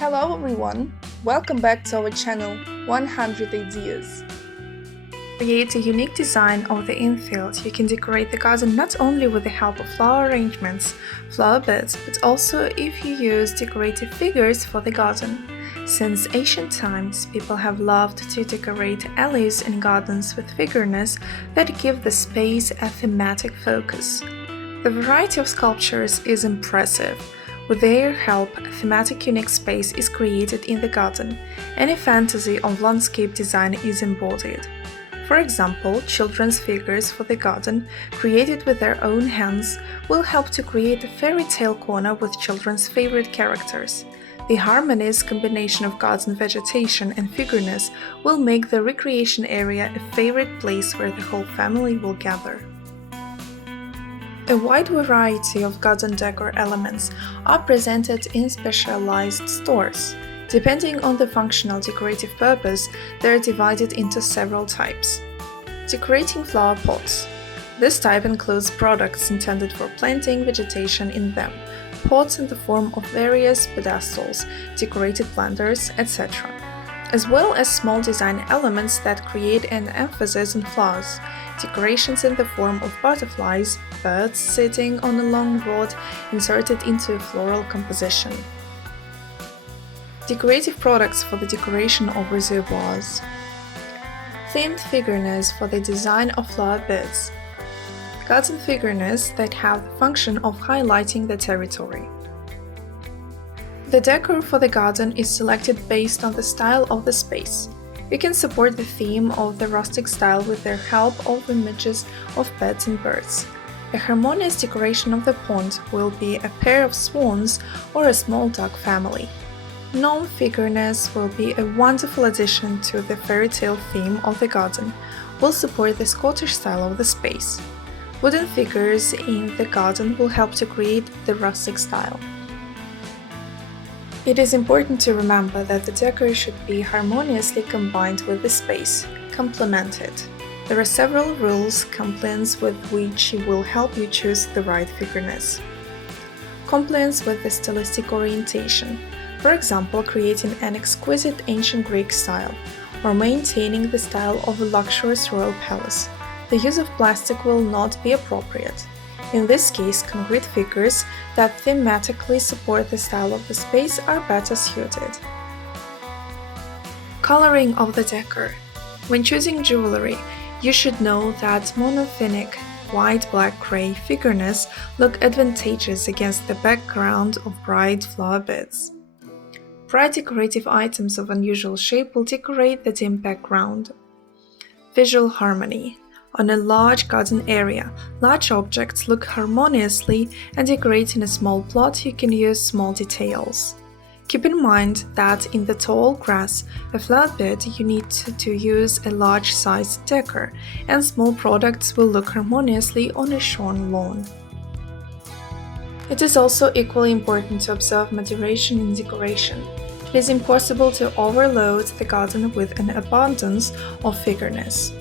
Hello everyone, welcome back to our channel 100 Ideas. Create a unique design of the infield. You can decorate the garden not only with the help of flower arrangements, flower beds, but also if you use decorative figures for the garden. Since ancient times, people have loved to decorate alleys and gardens with figurines that give the space a thematic focus. The variety of sculptures is impressive. With their help, a thematic unique space is created in the garden, and a fantasy of landscape design is embodied. For example, children's figures for the garden, created with their own hands, will help to create a fairy tale corner with children's favorite characters. The harmonious combination of garden vegetation and figurines will make the recreation area a favorite place where the whole family will gather. A wide variety of garden decor elements are presented in specialized stores. Depending on the functional decorative purpose, they are divided into several types. Decorating flower pots. This type includes products intended for planting vegetation in them, pots in the form of various pedestals, decorated planters, etc., as well as small design elements that create an emphasis on flowers, decorations in the form of butterflies, birds sitting on a long rod inserted into a floral composition. Decorative products for the decoration of reservoirs. Themed figurines for the design of flower beds. Garden figurines that have the function of highlighting the territory. The decor for the garden is selected based on the style of the space. You can support the theme of the rustic style with the help of images of pets and birds. A harmonious decoration of the pond will be a pair of swans or a small duck family. Gnome figurines will be a wonderful addition to the fairy tale theme of the garden, will support the Scottish style of the space. Wooden figures in the garden will help to create the rustic style. It is important to remember that the decor should be harmoniously combined with the space, complemented. There are several rules, compliance with which will help you choose the right figurines. Compliance with the stylistic orientation, for example, creating an exquisite ancient Greek style, or maintaining the style of a luxurious royal palace. The use of plastic will not be appropriate. In this case, concrete figures that thematically support the style of the space are better suited. Coloring of the decor. When choosing jewelry, you should know that monophonic white, black, gray figurines look advantageous against the background of bright flower beds. Bright decorative items of unusual shape will decorate the dim background. Visual harmony. On a large garden area, large objects look harmoniously, and decorating a small plot you can use small details. Keep in mind that in the tall grass, a flower bed, you need to use a large-sized decor, and small products will look harmoniously on a shorn lawn. It is also equally important to observe moderation in decoration. It is impossible to overload the garden with an abundance of figurines.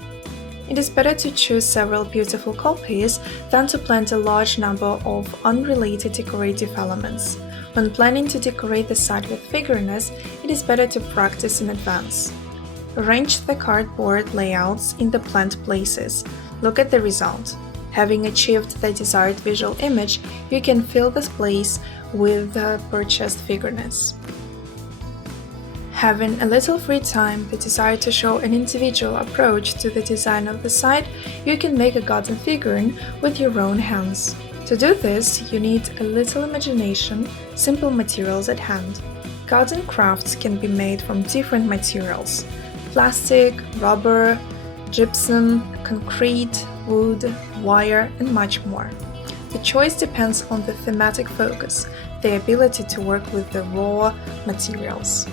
It is better to choose several beautiful copies than to plant a large number of unrelated decorative elements. When planning to decorate the site with figurines, it is better to practice in advance. Arrange the cardboard layouts in the planned places. Look at the result. Having achieved the desired visual image, you can fill this place with the purchased figurines. Having a little free time, the desire to show an individual approach to the design of the site, you can make a garden figurine with your own hands. To do this, you need a little imagination, simple materials at hand. Garden crafts can be made from different materials: plastic, rubber, gypsum, concrete, wood, wire, and much more. The choice depends on the thematic focus, the ability to work with the raw materials.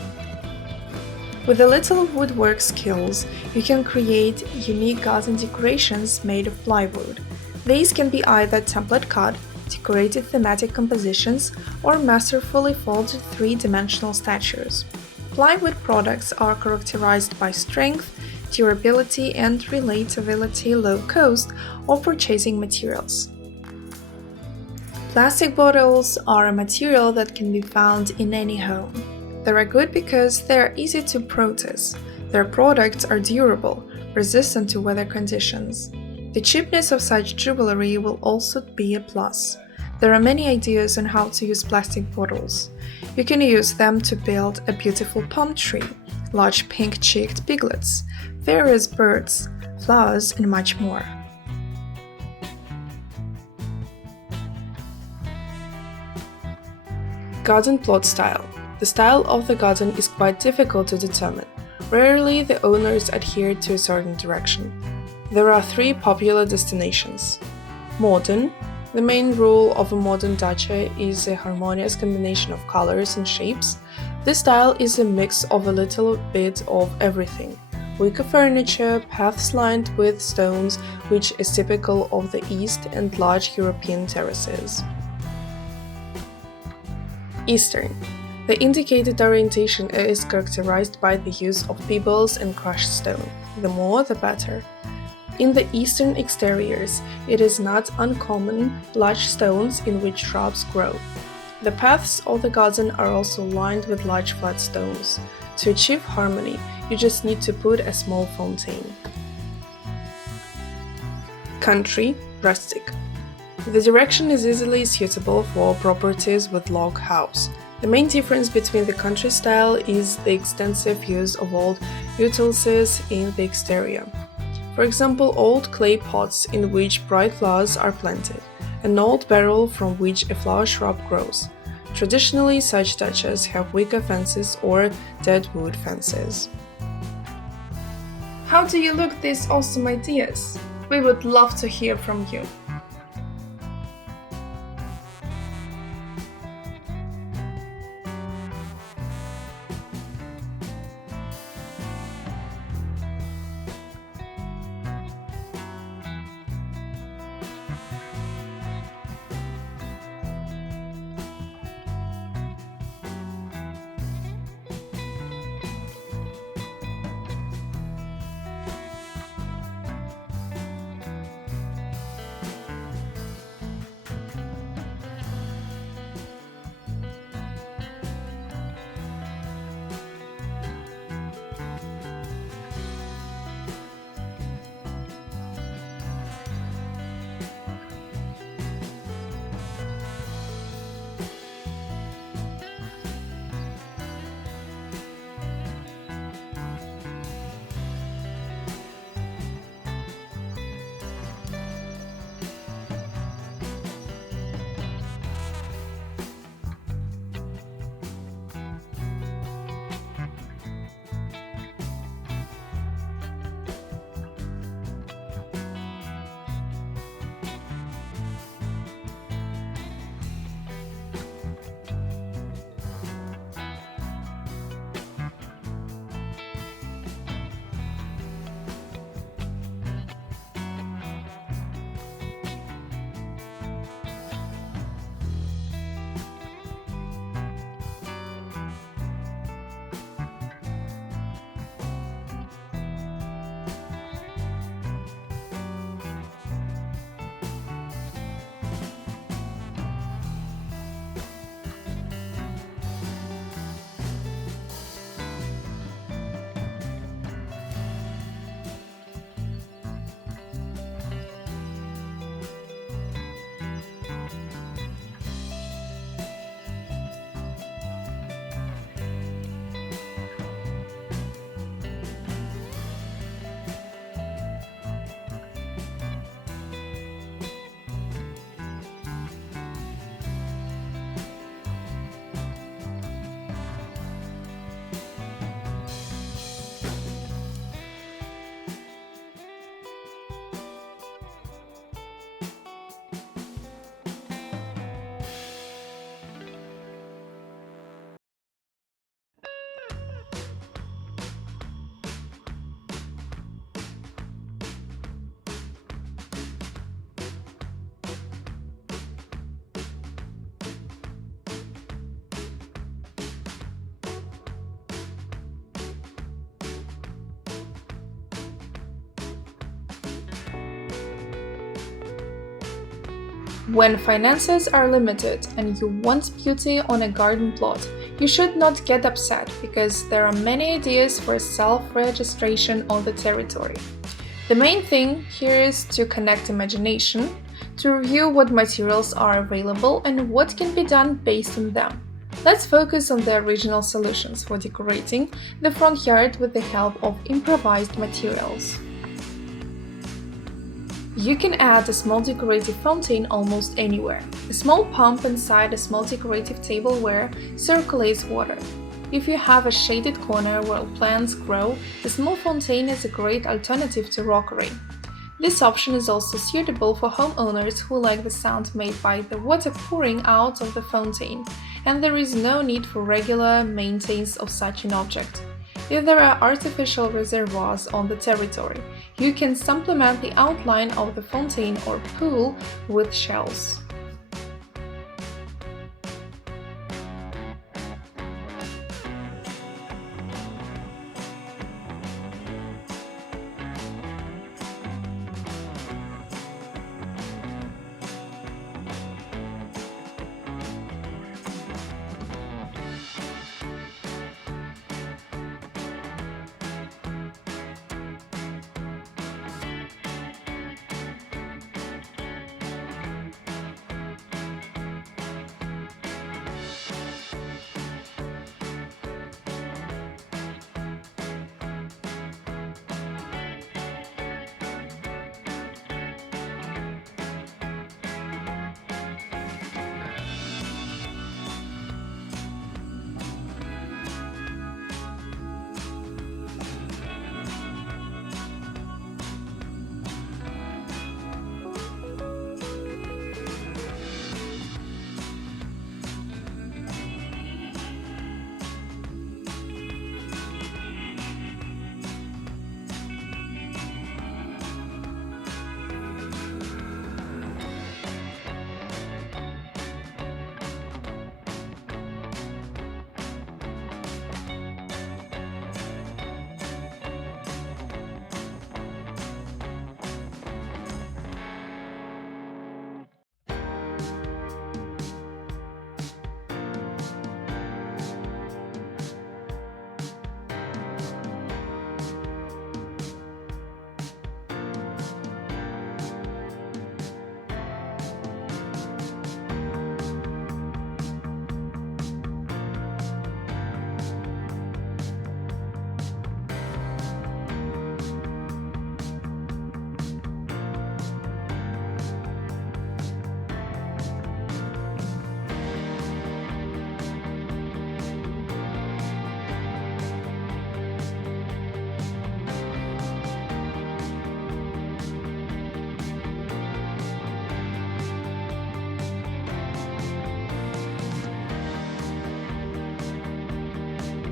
With a little woodwork skills, you can create unique garden decorations made of plywood. These can be either template cut, decorated thematic compositions, or masterfully folded three-dimensional statues. Plywood products are characterized by strength, durability, and relatively low cost of purchasing materials. Plastic bottles are a material that can be found in any home. They are good because they are easy to process. Their products are durable, resistant to weather conditions. The cheapness of such jewelry will also be a plus. There are many ideas on how to use plastic bottles. You can use them to build a beautiful palm tree, large pink-cheeked piglets, various birds, flowers, and much more. Garden plot style. The style of the garden is quite difficult to determine. Rarely the owners adhere to a certain direction. There are three popular destinations. Modern. The main rule of a modern dacha is a harmonious combination of colors and shapes. This style is a mix of a little bit of everything. Wicker furniture, paths lined with stones, which is typical of the East, and large European terraces. Eastern. The indicated orientation is characterized by the use of pebbles and crushed stone. The more, the better. In the eastern exteriors, it is not uncommon large stones in which shrubs grow. The paths of the garden are also lined with large flat stones. To achieve harmony, you just need to put a small fountain. Country, rustic. The direction is easily suitable for properties with log house. The main difference between the country style is the extensive use of old utensils in the exterior. For example, old clay pots in which bright flowers are planted, an old barrel from which a flower shrub grows. Traditionally, such dachas have wicker fences or dead wood fences. How do you look at these awesome ideas? We would love to hear from you. When finances are limited and you want beauty on a garden plot, You should not get upset because there are many ideas for self-registration on the territory. The main thing here is to connect imagination, to review what materials are available and what can be done based on them. Let's focus on the original solutions for decorating the front yard with the help of improvised materials. You can add a small decorative fountain almost anywhere. A small pump inside a small decorative tableware circulates water. If you have a shaded corner where plants grow, a small fountain is a great alternative to rockery. This option is also suitable for homeowners who like the sound made by the water pouring out of the fountain, and there is no need for regular maintenance of such an object. If there are artificial reservoirs on the territory, you can supplement the outline of the fountain or pool with shells.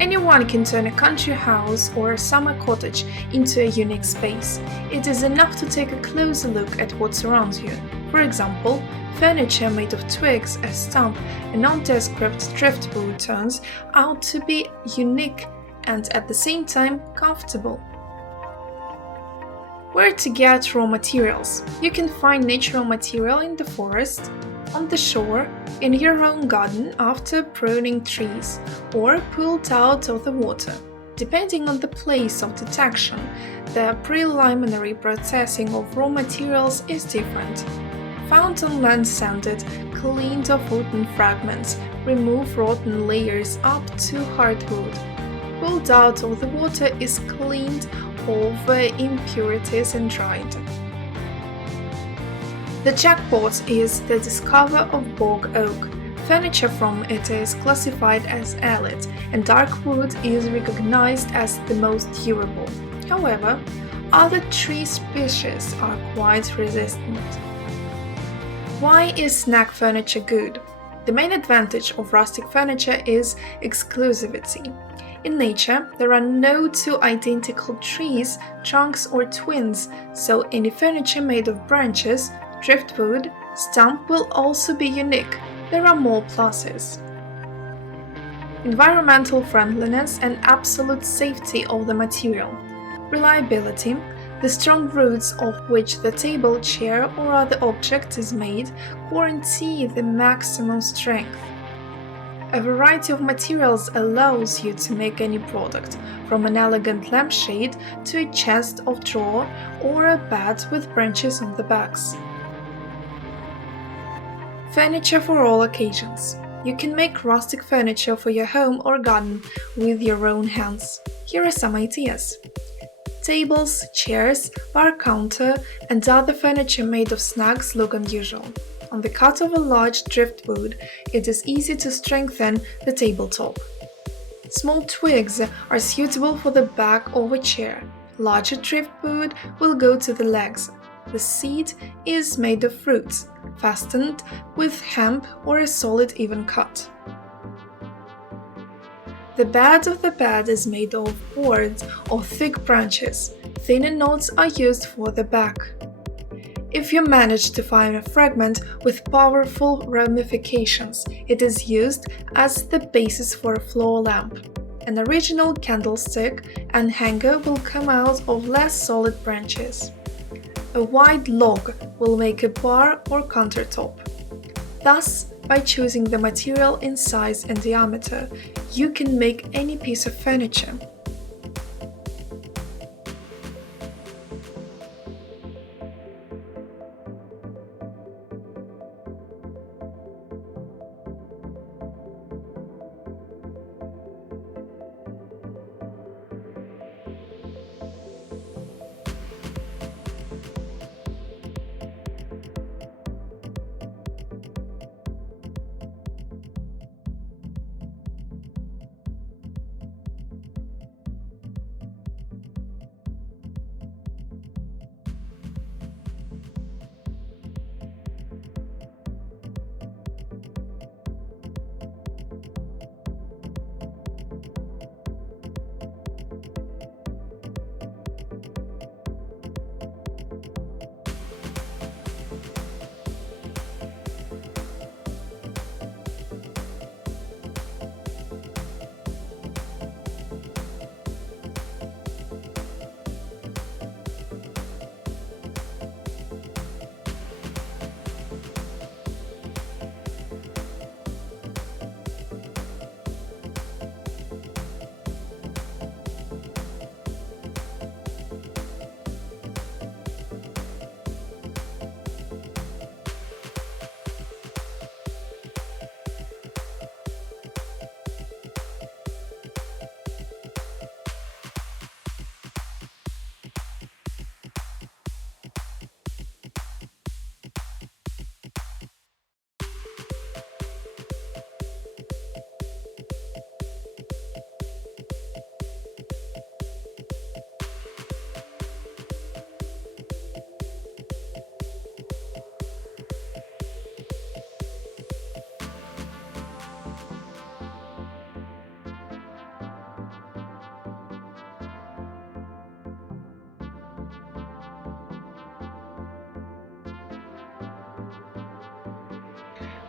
Anyone can turn a country house or a summer cottage into a unique space. It is enough to take a closer look at what surrounds you. For example, furniture made of twigs, a stump, and nondescript driftwood turns out to be unique and at the same time comfortable. Where to get raw materials? You can find natural material in the forest, on the shore, in your own garden after pruning trees, or pulled out of the water. Depending on the place of detection, the preliminary processing of raw materials is different. Found on land sanded, cleaned of wooden fragments, remove rotten layers up to hardwood. Pulled out of the water is cleaned of impurities and dried. The jackpot is the discovery of bog oak. Furniture from it is classified as elite, and dark wood is recognized as the most durable. However, other tree species are quite resistant. Why is snack furniture good? The main advantage of rustic furniture is exclusivity. In nature, there are no two identical trees, trunks, or twins, so any furniture made of branches, driftwood, stump will also be unique. There are more pluses. Environmental friendliness and absolute safety of the material. Reliability. The strong roots of which the table, chair, or other object is made guarantee the maximum strength. A variety of materials allows you to make any product, from an elegant lampshade to a chest of drawer or a bed with branches on the backs. Furniture for all occasions. You can make rustic furniture for your home or garden with your own hands. Here are some ideas. Tables, chairs, bar counter, and other furniture made of snags look unusual. On the cut of a large driftwood, it is easy to strengthen the tabletop. Small twigs are suitable for the back of a chair. Larger driftwood will go to the legs. The seat is made of fruits, fastened with hemp or a solid even cut. The bed of the bed is made of boards or thick branches. Thinner knots are used for the back. If you manage to find a fragment with powerful ramifications, it is used as the basis for a floor lamp. An original candlestick and hanger will come out of less solid branches. A wide log will make a bar or countertop. Thus, by choosing the material in size and diameter, you can make any piece of furniture.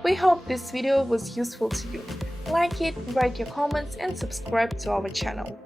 We hope this video was useful to you. Like it, write your comments and subscribe to our channel.